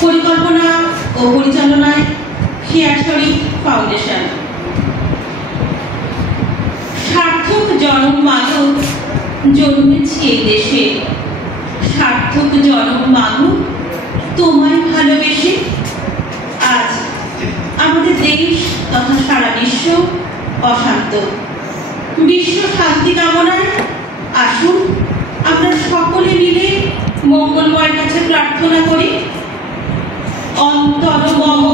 পরিকল্পনা ও পরিচালনায় খেয়াশরী ফাউন্ডেশন। সার্থক জনম মানব জন্মেছি এই দেশে, সার্থক জনম মানব তোমায় ভালোবেসে। আজ আমাদের দেশ তথা সারা বিশ্ব অশান্ত। বিশ্ব শান্তি কামনায় আসুন আমরা সকলে মিলে মঙ্গলময়ের কাছে প্রার্থনা করি। অন্তর মম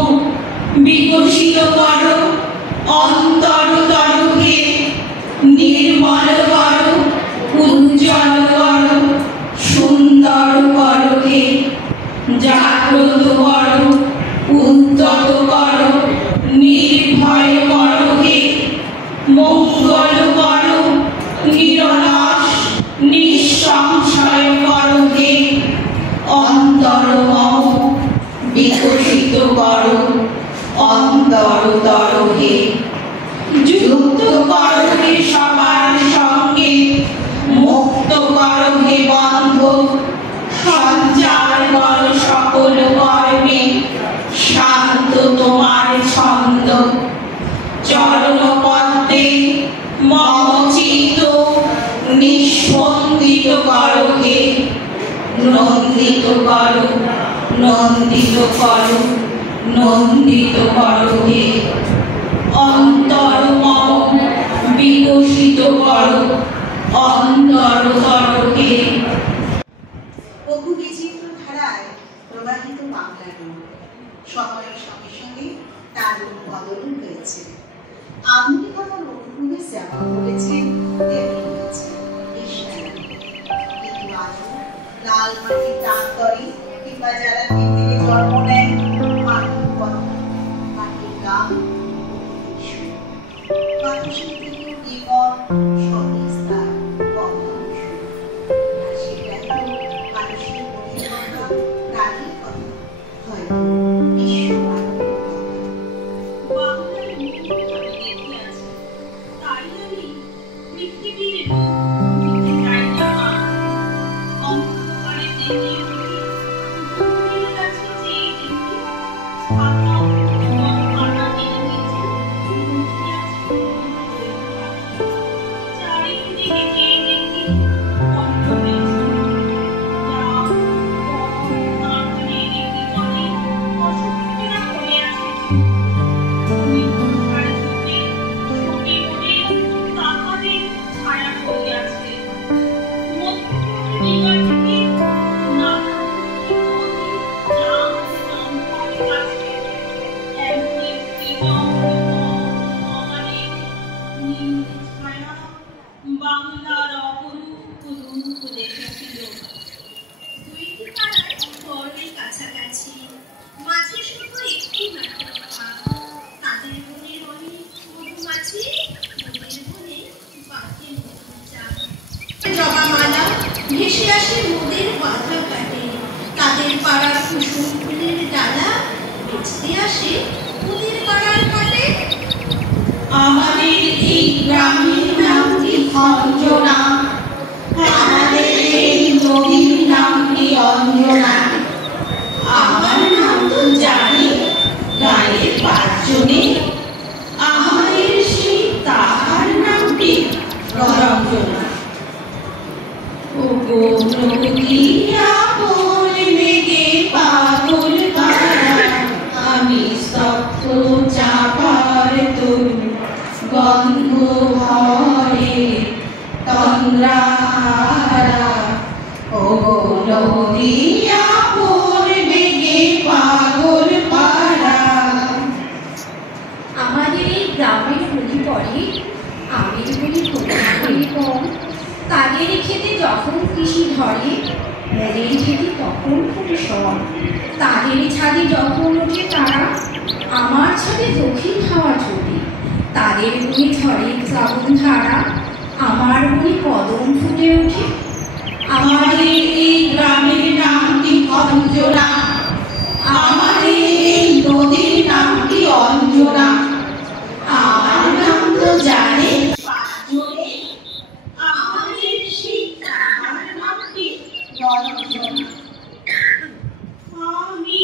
বিকশিত কর, অন্তর তরকে নির্মল কর, উজ্জ্বল কর, সুন্দর কর হে, জাগ্রত কর, উদ্যত কর, নির্ভয় কর হে, মঙ্গল কর, নিরলস নিঃসংশয় কর হে। অন্তর মম বিকশিত কর, অন্তর তর হে, যুক্ত কর হে সবার সঙ্গে, মুক্ত কর হে বন্ধ, সঞ্চার কর সকল কর্মে, শান্ত তোমার ছন্দ। চরণ পদ্মে মম চিত্ত নিঃস্পন্দিত কর হে, নন্দিত কর, নন্দিত কর, নন্দিত কর হে। অন্তর মম বিকশিত কর, অন্তর তর হে। বহু বিচিত্র ধারায় প্রবাহিত বাংলা গান সময়ের সঙ্গে সঙ্গে তার বদল হয়েছে। আধুনিকতার অনুভূতি যেমন করেছে তেমনি হয়েছে কিন্তু আজও লাল মাটির প্রান্তরে কিংবা যারা পৃথিবীতে জন্ম নেয় মাটির কথা, মাটির গান, মানুষের থেকে জীবন সতেজ তার বন্ধন শুরু। আর সেটাই তো মানুষের মনের কথা, প্রাণীর কথা, হয়তো বিশ্ব মানবের কথা। বাংলার মূলভাবে দেখে আছে, তাই আমি পৃথিবীর জায়গা অন্ধকারে দেখে ভূমির কাছে চেয়ে দেখি ফাঁকা কাটা কেটে নিচে লুকিয়ে আছে চারিদিকে চেয়ে দেখি অন্ধকারে রাম নাটনে দেখি চলে অসুবিধা হয়ে আছে। ছায়া পড়ে আছে বাংলার অপরূপ রূপ দেখেছিল। কাছাকাছি মাঝে শুধু একটি নাট্যকথা, তাদের মনের অনেক মধুমাছি, ওদের মনে বাকি মধুচা। জবামালা ভেসে আসে মোদের বাধা ঘাটে, তাদের পাড়ার কুসুম ফুলের ডালা বেচতে আসে ওদের পাড়ার ঘাটে। আমাদের এই গ্রামের নামটি অঞ্জনা, আমাদের এই নদীর নামটি অঞ্জনা। আমার নাম তো জানি গায়ের পাঁচজনে, আমাদের সেই তাহার নামটি রঞ্জনা। ও গো নদী আপন মেঘে পাগল পাড়া, আমি স্তব্ধ চাপার তরু গন্ধ ভরে তন্দ্রাহারা। ও গো নদী আপন মেঘে পাগল পাড়া। আমাদের এই গ্রামের হোলি পরে আমের হোলি হোলি কম, তাদের খেতে যখন কৃষি ধরে মোদের খেতে তখন ফুটে সব। তাদের ছাদে যখন ওঠে তারা, আমার ছাদে দক্ষিণ হাওয়া চলে। তাদের বনে ঝরে শ্রাবণ ধারা, আমার বনে কদম ফুটে ওঠে। আমাদের এই গ্রামের নামটি অঞ্জনা, আমাদের এই নদীর নামটি অঞ্জনা। আমার নাম তো জানে পাঁচজনে, আমাদের সেই তাহার নামটি রঞ্জনা। আমি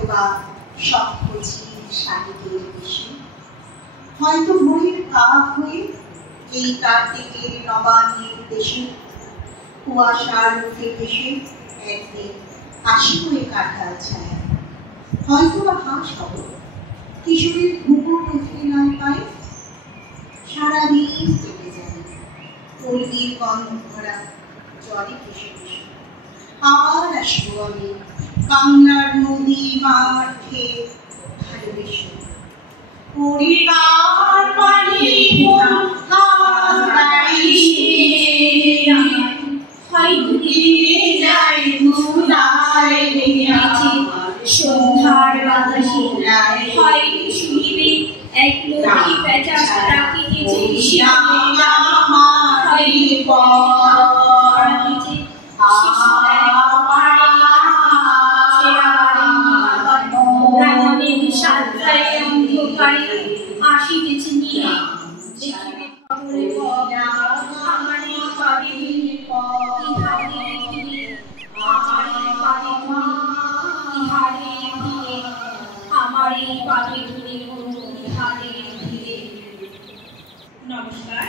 হয়তোবা সক্ষচির শালিকের বেশে, হয়তো ভোরের কাঁধ হয়ে এই কার্তিকের নবান্নের দেশে কুয়াশার মুখে ভেসে একদিন আসিব এ কাঁঠাল ছায়া। হয়তোবা হাঁস হব কিশোরের ঘুঘুর নথির নৌকায়, সারাদিন কেটে যাবে পল্লীর গন্ধ ভরা জলে ভেসে ভেসে। আবার আসবো আমি বাংলার নদী মাঠে ভালোবেসে। পরিবার পানি হয়তো দিয়ে যায় সন্ধ্যার বাতাসে, হয়তো শুনিবে এক নদী পেঁচা ডাকিতেছে, আসিতেছে নিয়ে দেখিবে খবরে আমার এই পাবে ইহারে ফিরে, আমার এই পাবে ইহারে ফিরে, আমার এই পাবে ইহারে ফিরে। নমস্কার।